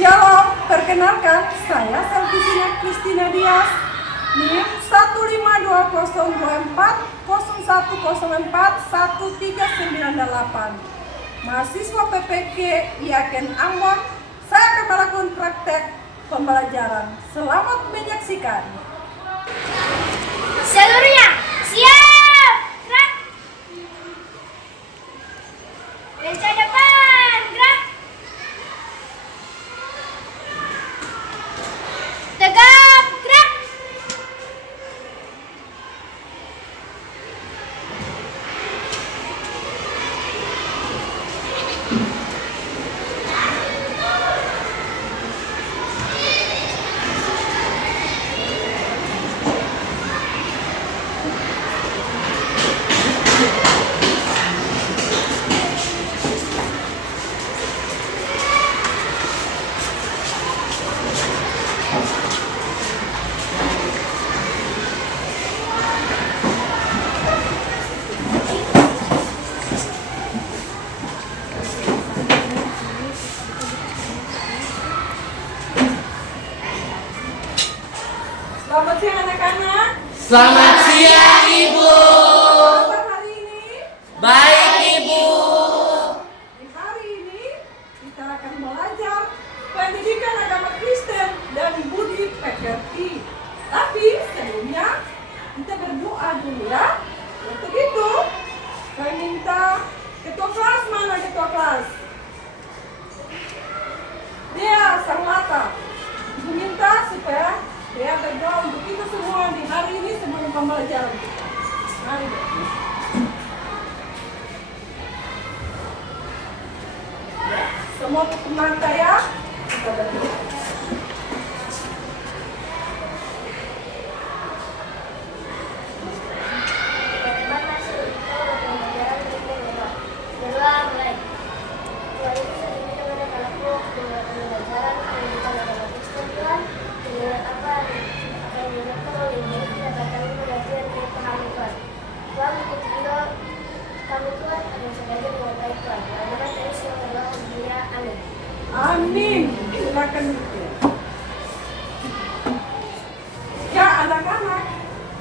Shalom, perkenalkan saya Selvisina Kristina Dias, NIM 1522401041398, mahasiswa PPK Yaken Ambon. Saya akan melakukan praktek pembelajaran. Selamat menyaksikan. Seluruhnya siap, gerak. Lenca depan, gerak. Tegap, gerak. Selamat siang anak-anak. Selamat siang Ibu. Kabar hari ini? Baik Ibu. Di hari ini kita akan belajar pendidikan agama Kristen dan budi pekerti. Tapi sebelumnya kita berdoa dulu ya. Untuk itu saya minta ketua kelas, mana ketua kelas? Dia sang mata. Ibu minta supaya dia berdoa untuk kita semua di hari ini sebelum pembelajaran kita. Mari Bu. Semua teman saya kita berdoa. Amin. Silakan duduk. Ya anak-anak,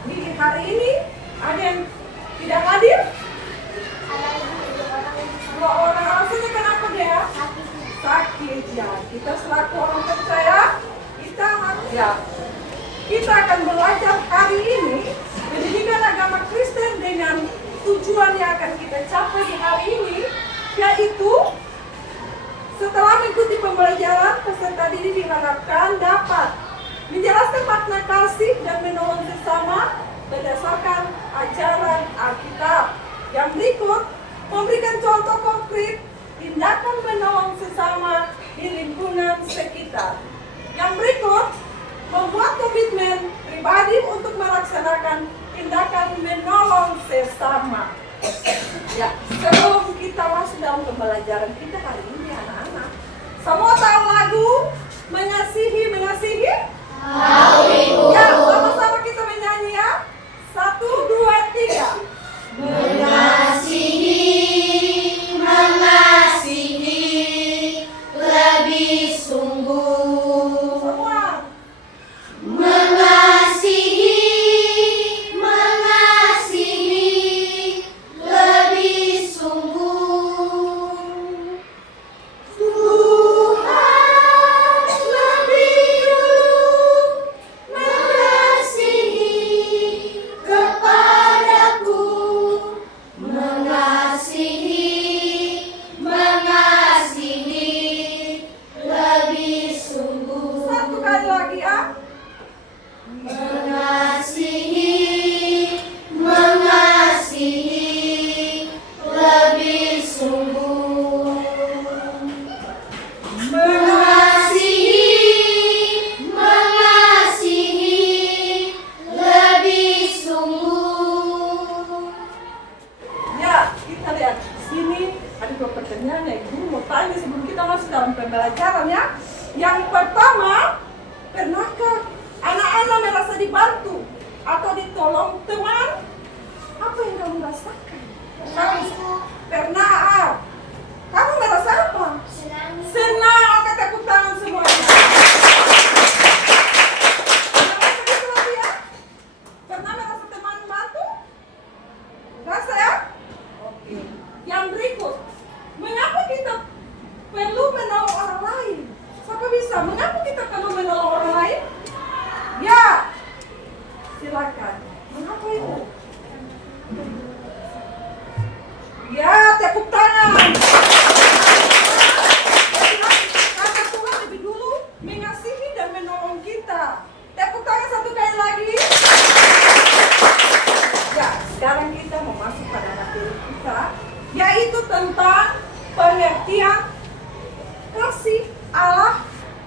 di hari ini ada yang tidak hadir? Dua orang. Alasannya kenapa dia? Sakit ya. Kita selaku orang percaya, kita akan belajar hari ini pendidikan agama Kristen dengan tujuan yang akan kita capai di hari ini, yaitu setelah mengikuti pembelajaran, peserta didik diharapkan dapat menjelaskan makna kasih dan menolong sesama berdasarkan ajaran Alkitab. Yang berikut, memberikan contoh konkret tindakan menolong sesama di lingkungan sekitar. Yang berikut, membuat komitmen pribadi untuk melaksanakan tindakan menolong sesama. Ya, sebelum kita masuk dalam pembelajaran kita hari ini anak-anak, semua tahu lagu Mengasihi? Tahu Ibu. Ya, sama-sama kita menyanyi ya. 1, 2, 3. Mengasihi, mengasihi, lebih sungguh. Semua. Mengasihi, mengasihi, lebih sungguh. Tuhan lebih dulu mengasihi kepadaku. Mengasihi, mengasihi, lebih sungguh. Satu kali lagi ya. Mengasihi, mengasihi, lebih sungguh. Mengasihi, mengasihi, lebih sungguh. Ya, kita lihat di sini ada dua pertanyaan yang Ibu mau tanya sebelum kita masuk dalam pembelajaran ya. Yang pertama, pernahkah anak-anak merasa dibantu atau ditolong teman? Apa yang kamu rasakan? Pernah. Kamu merasa apa? Senang. Angkat tepuk tangan semua.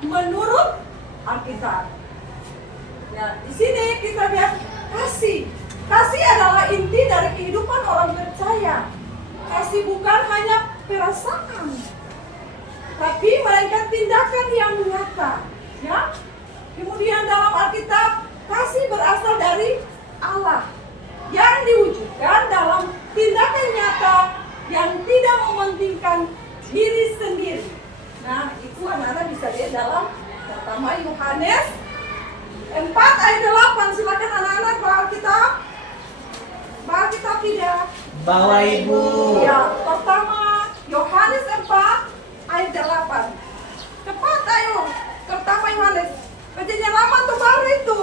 menurut Alkitab. Ya, di sini kita lihat kasih. Kasih adalah inti dari kehidupan orang percaya. Kasih bukan hanya perasaan, tapi melainkan tindakan yang nyata. Ya. Kemudian dalam Alkitab, kasih berasal dari Allah yang diwujudkan dalam tindakan nyata yang tidak mementingkan diri sendiri. Nah, itu anak-anak bisa lihat dalam pertama Yohanes 4 ayat 8. Silakan anak-anak bawa Alkitab. Bawa Alkitab tidak? Bawa Ibu. Ya, pertama Yohanes 4 ayat 8. Cepat ayo. Pertama Yohanes. Perjanjian lama atau baru itu?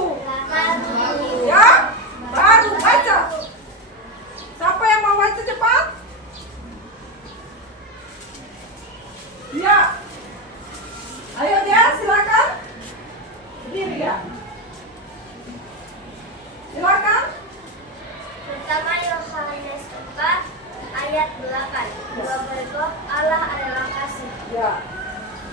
Ya, baru baca. Siapa yang mau baca cepat? Ya. Ayo dia, silakan. Berdiri ya. Silakan. Pertama Yohanes 4 ayat 8. Bahwa berikut Allah adalah kasih. Ya.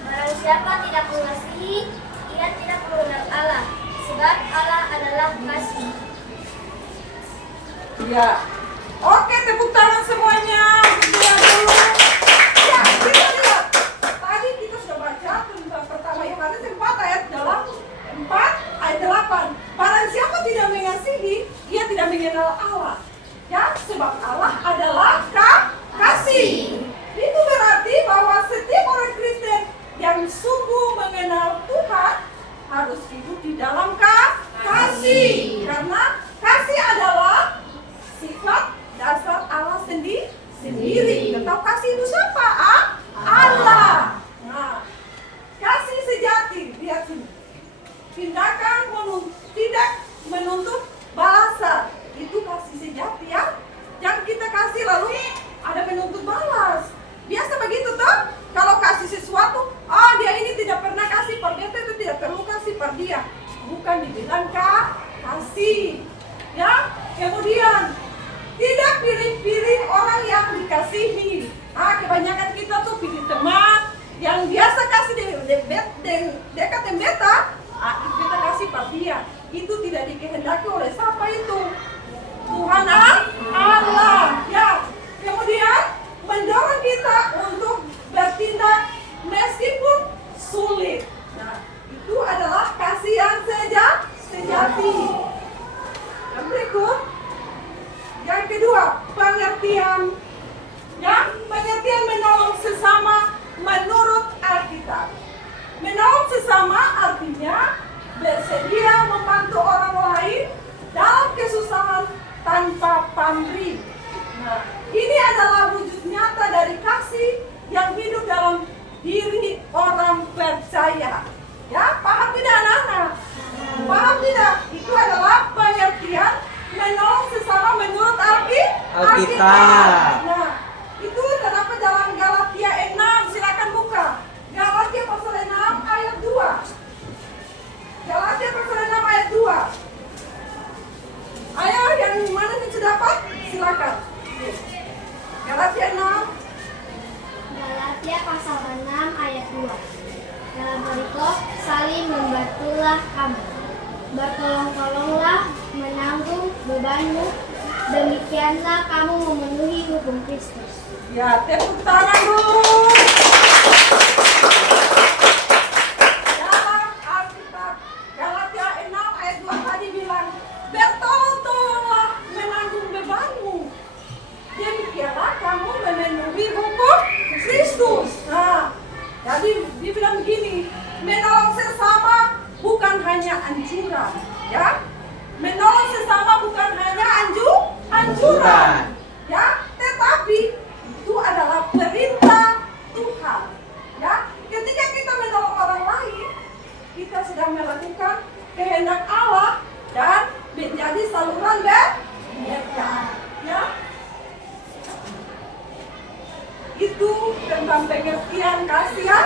Barang siapa tidak mengasihi, ia tidak mengenal Allah, sebab Allah adalah kasih. Ya. Oke, tepuk tangan semuanya. Berdua dulu. Ya, kita lihat. Tadi kita sudah baca tentang pertama Yohanes 4 ayat 8. Barang siapa tidak mengasihi, ia tidak mengenal Allah. Ya, sebab Allah adalah kasih. Itu berarti bahwa setiap orang Kristen yang sungguh mengenal Tuhan harus hidup di dalam kasih. Karena kasih adalah sifat dasar Allah sendiri. Tahu kasih itu siapa? Allah. Nah, kasih sejati, lihat sini. Tindakan tidak menuntut balasan. Itu kasih sejati ya. Jangan kita kasih lalu ada menuntut balas. Biasa begitu toh. Kalau kasih sesuatu, dia ini tidak pernah kasih per dia, itu tidak perlu kasih per dia. Bukan dibilang kasih. Ya. Kemudian tidak pilih-pilih orang yang dikasihi. Kebanyakan kita tuh pilih teman yang biasa kasih dekat dan beta. Itu kita kasih per dia. Itu tidak dikehendaki oleh siapa itu? Tuhan Allah. Ya. Kemudian mendorong kita untuk bertindak meskipun sulit. Nah, itu adalah kasih yang sejati. Yang berikut, yang kedua, pengertian. Ya, pengertian menolong sesama menurut Alkitab. Menolong sesama artinya bersedia membantu orang lain dalam kesusahan tanpa pamrih. Nah, ini adalah wujud nyata dari kasih yang hidup dalam diri orang percaya. Ya, paham tidak anak-anak? Paham tidak? Itu adalah pengertian menolong sesama menurut Alkitab. Nah, itu terdapat dalam Galatia 6. Silakan buka. Galatia pasal 6 ayat 2. Galatia pasal 6 ayat 2. Ayo, yang mana yang sudah dapat? Silakan. Galatia 6. Galatia pasal 6 ayat 2. Dalam berikut saling membantulah kamu. Bertolong-tolonglah menanggung bebanmu. Demikianlah kamu memenuhi hukum Kristus. Ya, tepuk tangan dulu. Dalam Alkitab Galatia 6 ayat 2 tadi bilang, bertolong-tolonglah menanggung bebanmu. Demikianlah kamu memenuhi hukum Kristus. Nah, jadi dibilang begini, menolong sesama bukan hanya anjuran, ya. Menolong sesama bukan hanya anjuran, ya, tetapi itu adalah perintah Tuhan, ya. Ketika kita menolong orang lain, kita sedang melakukan kehendak Allah dan menjadi saluran berkat, ya. Itu tentang pengertian kasih, ya.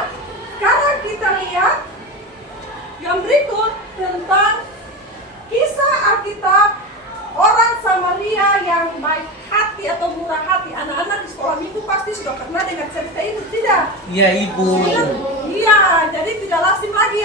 Sekarang kita lihat yang berikut tentang kisah Alkitab orang Samaria yang baik hati atau murah hati. Anak-anak di sekolah minggu pasti sudah pernah dengar cerita ini, tidak? Iya, Ibu. Iya, jadi tidak lazim lagi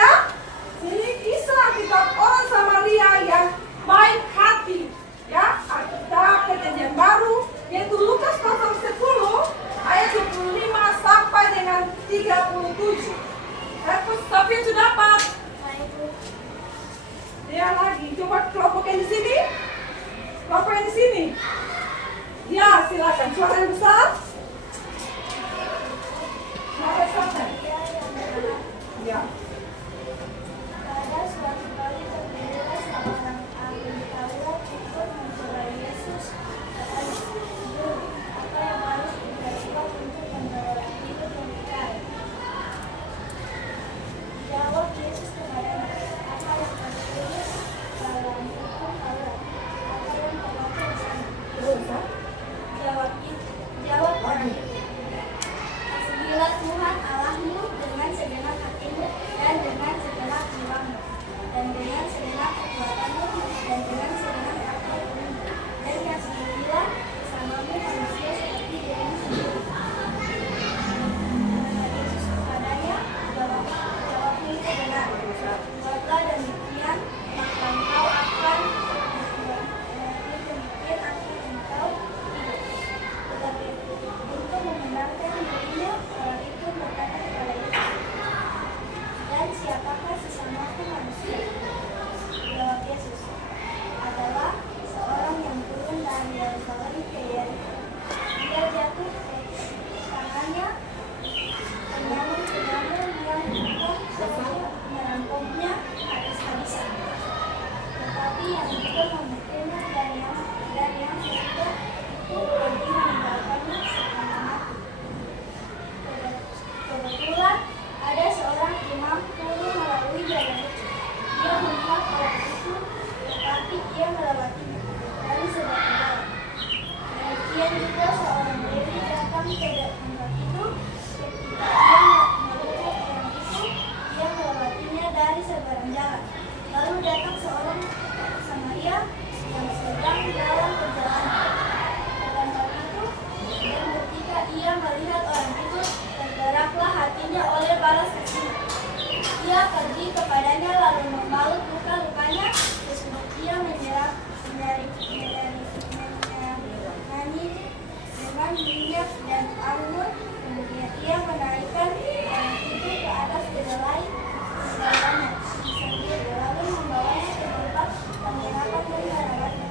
Bapak yang di sini. Ya, silakan. Suara yang besar. Suara besar. Ya. Pada suatu kali terjadilah seorang ahli Taurat ikut mencoba Yesus dan menunjuk apa yang harus dilakukan untuk mendapatkan hidup yang kekal. Jawab Yesus kepadanya, apa yang tertulis dalam hukum Taurat? Apa yang terbaca di sana? Jawab orang itu. Kasihilah Tuhan Allahmu dengan segenap hatimu dan dengan segenap jiwamu dan dengan segenap kekuatanmu dan dengan segenap akalmu, dan kasihilah sesamamu manusia seperti dirimu sendiri. Kata Yesus kepadanya, jawabmu itu benar. Buatlah demikian, maka engkau akan tetapi untuk membenarkan dirinya, orang itu berkata kepada Yesus, dan siapakah sesamaku manusia? Jawab Yesus, adalah seorang yang turun dari Yerusalem ke Yeriko. Dia jatuh ke tangannya penyamun-penyamun yang bukan merampoknya habis-habisan. Tetapi yang juga memukulnya dan yang ketiga itu pergi meninggalkannya setengah mati. Kebetulan ada seorang imam turun melalui jalan itu. Dia melihat orang itu, tetapi dia melewatinya dari sebelah jalan. Demikian juga seorang Lewi datang ke tempat itu. Ketika dia melihat orang itu, dia melewatinya dari seberang jalan. Lalu datang seorang Samaria yang sedang dalam perjalanan ke tempat itu, dan ketika ia melihat orang itu, tergeraklah hatinya oleh balas kasihan. Ia pergi kepadanya lalu membalut luka-lukanya, sesudah ia menyanyi dengan minyak dan anggur. Kemudian ia menaikkan orang itu ke atas kedelai segalanya sendiri, lalu membawanya ke tempat penginapan dan merawatnya.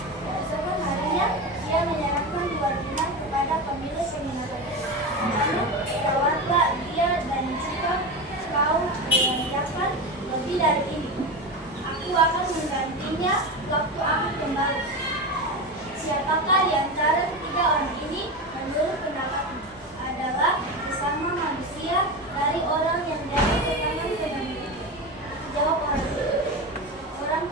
Keesokan harinya ia menyerahkan 2 dinar kepada pemilik penginapan itu. Lalu rawatlah dia, dan jika kau belanjakan lebih dari ini, aku akan menggantinya waktu aku kembali. Siapakah di antara ketiga orang ini menurut pendapatmu adalah sesama manusia dari orang yang jatuh ke tangan penyamun itu? Jawab orang itu, orang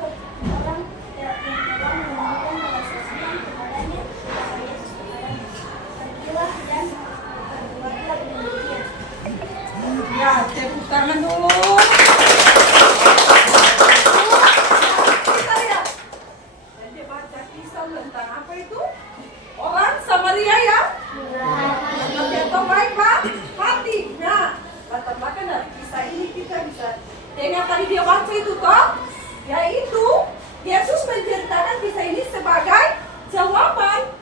yang telah memberikan balas kasihan kepadanya. Kata Yesus kepadanya, pergilah dan berbuatlah demikian. Ya, tepuk tangan dulu. Kita lihat. Nanti baca kisah tentang apa itu? Orang Samaria ya? Atau baiklah hati. Nah, latar belakang dari kisah ini kita bisa dengar tadi dia baca itu toh, yaitu Yesus menceritakan kisah ini sebagai jawaban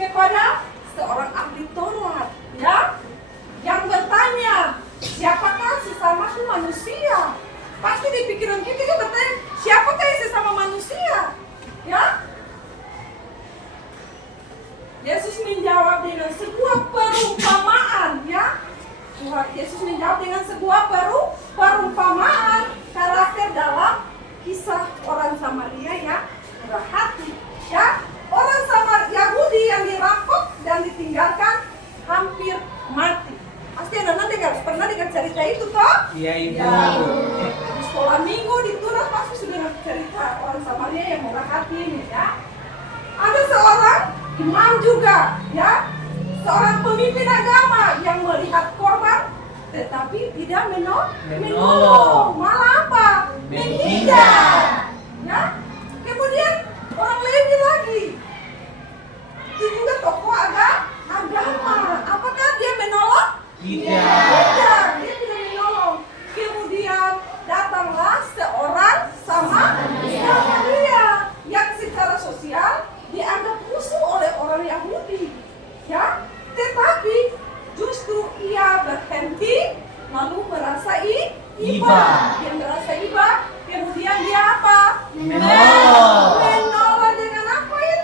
kepada seorang ahli Taurat, ya, yang bertanya, siapakah sesamaku manusia? Pasti di pikiran kita bertanya, siapakah yang sesama manusia? Ya? Yesus menjawab dengan sebuah perumpamaan, ya. Tuhan Yesus menjawab dengan sebuah perumpamaan karakter dalam kisah orang Samaria yang murah hati, ya. Orang Yahudi yang dirampok dan ditinggalkan hampir mati. Pasti anak-anak pernah dengar cerita itu toh? Iya, Ibu. Ya, di sekolah minggu di Tunas pasti sudah dengar cerita orang Samaria yang murah hati ini, ya. Ada seorang imam juga, ya, seorang pemimpin agama yang melihat korban tetapi tidak menolong, malah apa? Menghindar, ya. Kemudian orang Lewi lagi, itu juga tokoh agama. Apakah dia menolong? Tidak, dia tidak menolong. Kemudian datanglah seorang Samaria yang secara sosial dianggap musuh oleh orang Yahudi, ya. Tetapi justru ia berhenti lalu merasa iba. Dia merasa iba, kemudian dia apa? Menolong dengan apa itu?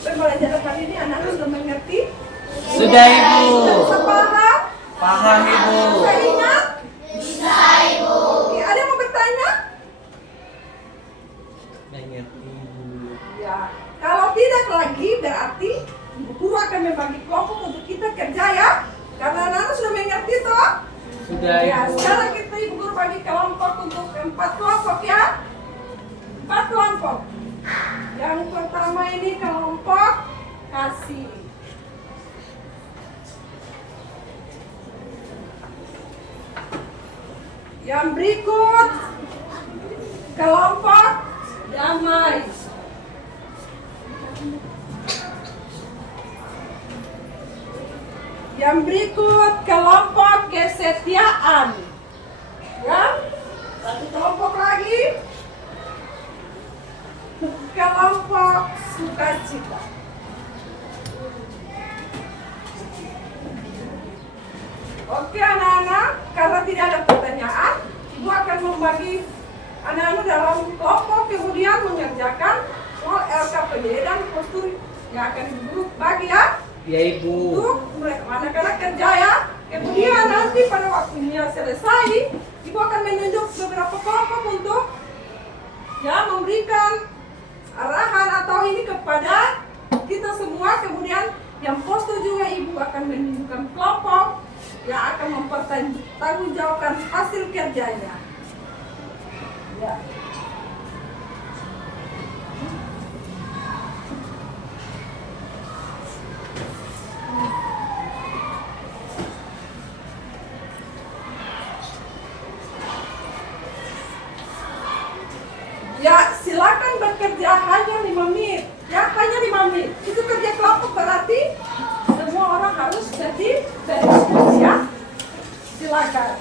Pembelajaran kali ini anak-anak sudah mengerti? Sudah, Ibu. Sepaham? Paham, Ibu. Bisa ingat? Bisa, Ibu. Oke, ada yang mau bertanya? Mengerti, Ibu. Ya, kalau tidak lagi berarti Ibu Guru akan membagi kelompok untuk kita kerja ya. Karena anak-anak sudah mengerti toh? Sudah, Ya, Ibu. sekarang kita Ibu Guru bagi kelompok untuk 4 kelompok ya. 4 kelompok. Yang pertama ini kelompok kasih. Yang berikut kelompok damai. Yang berikut kelompok kesetiaan. Ya, satu kelompok lagi. Kelompok sukacita. Oke anak-anak, karena tidak ada pertanyaan, Ibu akan membagi anak-anak dalam kelompok kemudian mengerjakan soal LKPD dan postur yang akan Ibu Guru bagi ya. Ya, Ibu. Untuk anak-anak kerja ya. Kemudian nanti pada waktunya selesai, Ibu akan menunjuk beberapa kelompok untuk ya memberikan arahan atau ini kepada kita semua. Kemudian yang postur juga Ibu akan menunjukkan kelompok yang akan mempertanggungjawabkan hasil kerjanya. Ya. Ya, silakan bekerja hanya 5 menit. Ya, hanya 5 menit. Itu kerja kelompok berarti semua orang harus jadi berdiskusi ya. Silakan.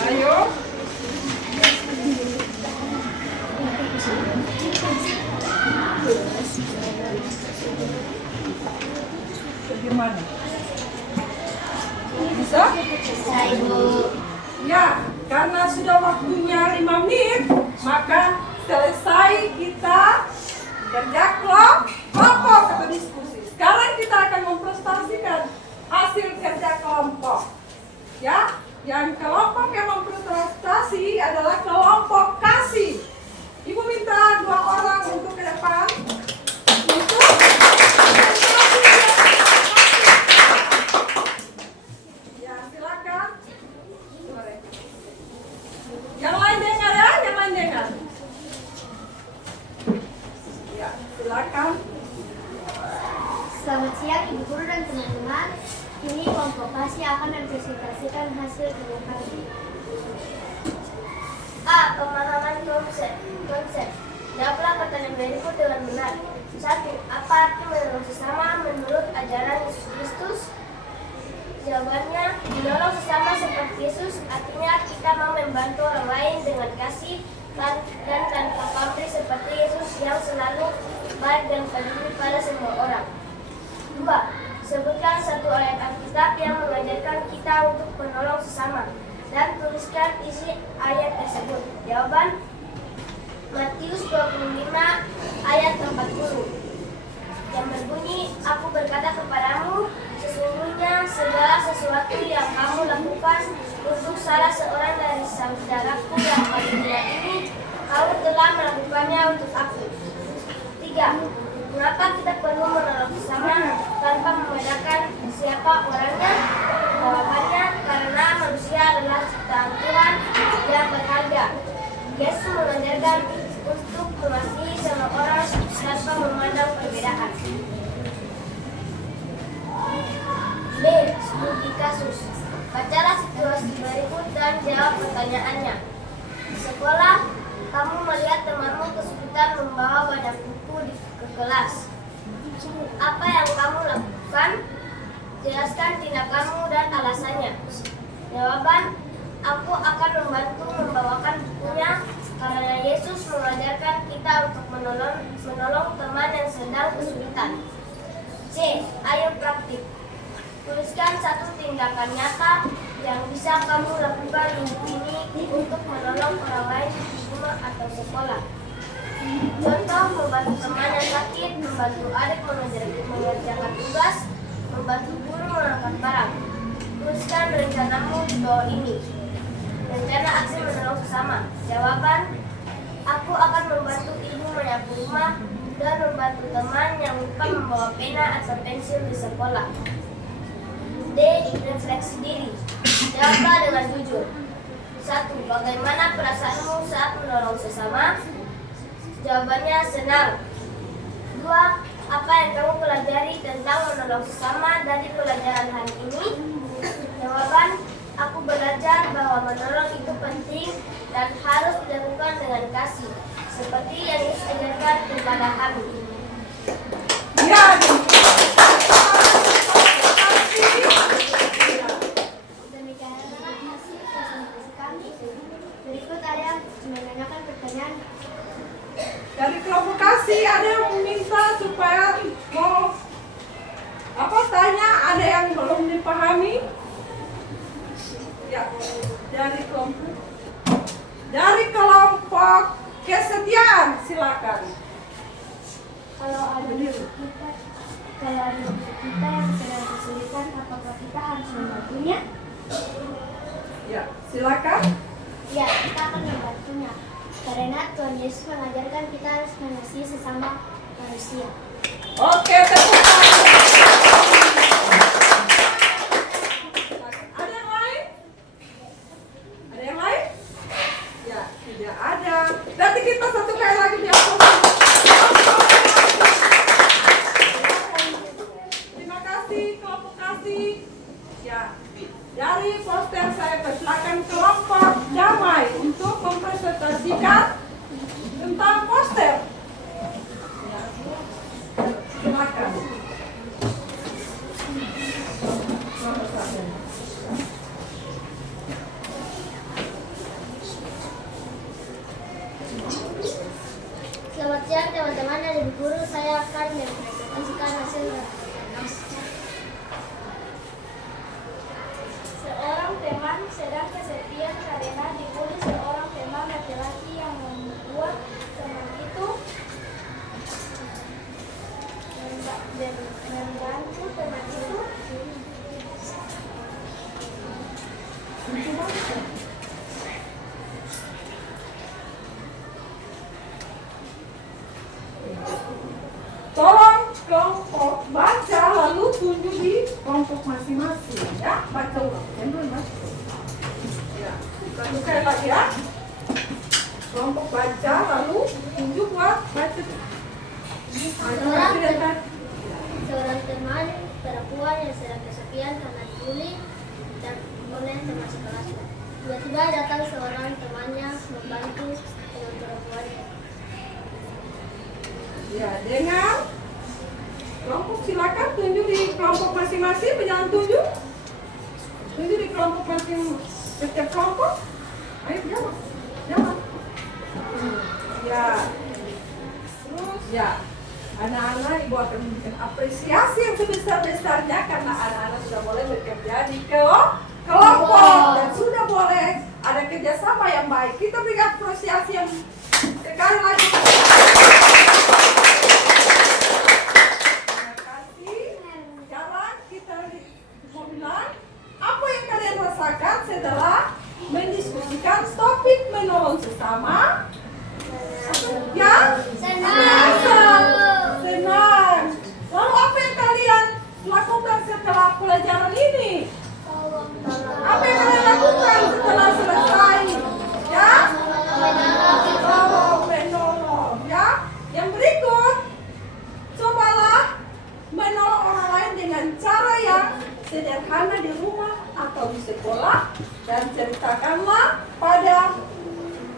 Ayo. Bagaimana? Bisa? Bisa, Ibu. Ya, karena sudah waktunya 5 menit, maka selesai kita kerja kelompok atau diskusi. Sekarang kita akan mempresentasikan hasil kerja kelompok. Ya, yang kelompok yang mempresentasi adalah kelompok kasih. Ibu minta 2 orang untuk ke depan. Untuk ya, silakan. Yang lain dengar ya, yang lain dengar. Ya, silakan. Selamat siang Ibu Guru dan teman-teman. Ini kelompok kasih akan mempresentasikan hasil kerja kami. A. Pemahaman konsep. Jawablah pertanyaan berikut dengan benar. 1. Apa arti menolong sesama menurut ajaran Yesus Kristus? Jawabannya, menolong sesama seperti Yesus artinya kita mau membantu orang lain dengan kasih dan tanpa pamrih seperti Yesus yang selalu baik dan peduli pada semua orang. 2. Sebutkan satu ayat Alkitab yang mengajarkan kita untuk menolong sesama dan tuliskan isi ayat tersebut. Jawaban, Matius 25 ayat 40 yang berbunyi, aku berkata kepadamu, sesungguhnya segala sesuatu yang kamu lakukan untuk salah seorang dari saudaraku yang paling tua ini, kamu telah melakukannya untuk aku. 3. Mengapa kita perlu menolong sesama tanpa membedakan siapa orangnya? yang berharga. Yesus mengajarkan untuk mengasihi semua orang tanpa memandang perbedaan. B. Studi kasus. Bacalah situasi berikut dan jawab pertanyaannya. Di sekolah, kamu melihat temanmu kesulitan membawa banyak buku ke kelas. Apa yang kamu lakukan? Jelaskan tindakanmu dan alasannya. Jawaban, aku akan membantu membawakan bukunya karena Yesus mengajarkan kita untuk menolong teman yang sedang kesulitan. C. Ayo praktik. Tuliskan satu tindakan nyata yang bisa kamu lakukan minggu ini untuk menolong orang lain di rumah atau sekolah. Contoh, membantu teman yang sakit, membantu adik mengerjakan tugas, membantu guru mengangkat barang. Tuliskan rencanamu di bawah ini. Rencana aksi menolong sesama. Jawaban, aku akan membantu ibu menyapu rumah dan membantu teman yang lupa membawa pena atau pensil di sekolah. D. Refleksi diri. Jawablah dengan jujur. 1. Bagaimana perasaanmu saat menolong sesama? Jawabannya senang. 2. Apa yang kamu pelajari tentang menolong sesama dari pelajaran hari ini? Jawaban, aku belajar bahwa menolong itu penting dan harus dilakukan dengan kasih, seperti yang Yesus ajarkan kepada kami. Ya. Demikianlah hasil presentasi kami. Berikut ada yang menanyakan pertanyaan. Dari kelompok kasih ada yang meminta supaya mau tanya, ada yang belum dipahami. Ya, dari kelompok kesetiaan silakan. Kalau ada musuh kita yang sedang kesulitan, apakah kita harus membantunya? Ya, silakan. Ya, kita akan membantunya. Karena Tuhan Yesus mengajarkan kita harus mengasihi sesama manusia. Oke, tepuk tangan. Ada yang lain? Ada yang lain? Ya, tidak ada. Berarti kita satu kali lagi biar terima kasih kelompok kasih. Ya, dari poster saya persilakan kelompok damai untuk mempresentasikan tentang poster. Ya, silakan. Selamat siang teman-teman dan ibu guru, saya akan mempresentasikan hasil seorang teman sedang kesepian karena dibully seorang teman laki-laki yang membuat teman itu membantu teman itu Tolong kelompok baca lalu tunjuk di kelompok masing-masing ya. Baca ulang. Ya, satu kali lagi ya. Kelompok baca lalu tunjuk buat baca. seorang teman perempuan yang sedang kesepian karena dibully dan oleh teman sekelasnya. Tiba-tiba datang seorang temannya membantu teman perempuannya. Ya, dengan kelompok silakan tunjuk di kelompok masing-masing. Jangan tunjuk. Tunjuk di kelompok masing-masing. Setiap kelompok. Ayo jawab. Jawab. Ya. Terus ya. Anak-anak ibu akan memberikan apresiasi yang sebesar-besarnya karena anak-anak sudah boleh bekerja di kelompok dan sudah boleh ada kerjasama yang baik. Kita berikan apresiasi yang sekali lagi. Terima kasih. Sekarang kita mau bilang apa yang kalian rasakan setelah mendiskusikan topik menolong sesama. Ya? Senang. Lalu apa yang kalian lakukan setelah pelajaran ini? Apa yang kalian lakukan setelah selesai rumah atau di sekolah dan ceritakanlah pada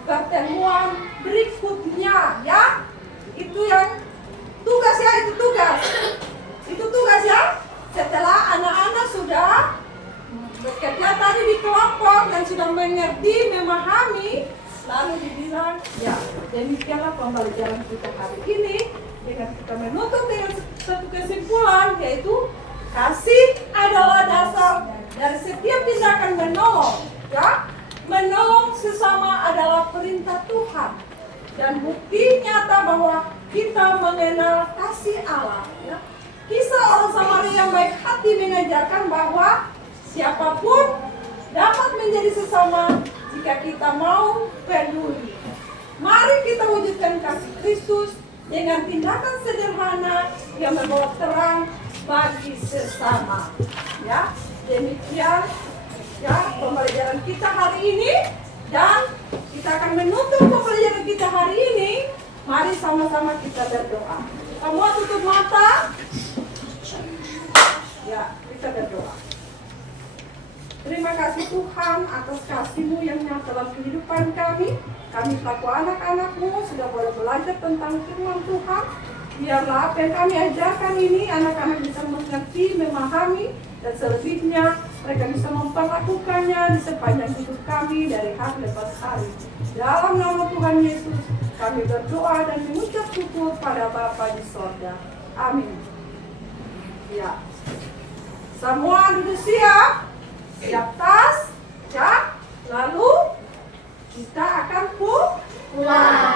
pertemuan berikutnya ya. Itu yang tugas ya, itu tugas. Itu tugas ya. Setelah anak-anak sudah bekerja tadi di kelompok dan sudah mengerti, memahami, lalu dibilang, ya demikianlah pembelajaran kita hari ini. Dengan kita menutup dengan satu kesimpulan, yaitu kasih adalah dasar dari setiap tindakan menolong. Ya, menolong sesama adalah perintah Tuhan dan bukti nyata bahwa kita mengenal kasih Allah. Ya. Kisah orang Samaria yang baik hati mengajarkan bahwa siapapun dapat menjadi sesama jika kita mau peduli. Mari kita wujudkan kasih Kristus dengan tindakan sederhana yang membawa terang bagi sesama. Ya, demikian ya pembelajaran kita hari ini, dan kita akan menutup pembelajaran kita hari ini. Mari sama-sama kita berdoa. Semua tutup mata. Ya, kita berdoa. Terima kasih Tuhan atas kasih-Mu yang nyata dalam kehidupan kami. Kami selaku anak-anak-Mu sudah boleh belajar tentang firman Tuhan. Biarlah apa yang kami ajarkan ini anak-anak bisa mengerti, memahami, dan selebihnya mereka bisa memperlakukannya di sepanjang hidup kami dari hari lepas hari. Dalam nama Tuhan Yesus kami berdoa dan mengucap syukur pada Bapa di sorga. Amin. Ya. Semua duduk siap. Siap tas, ya. Lalu kita akan pulang.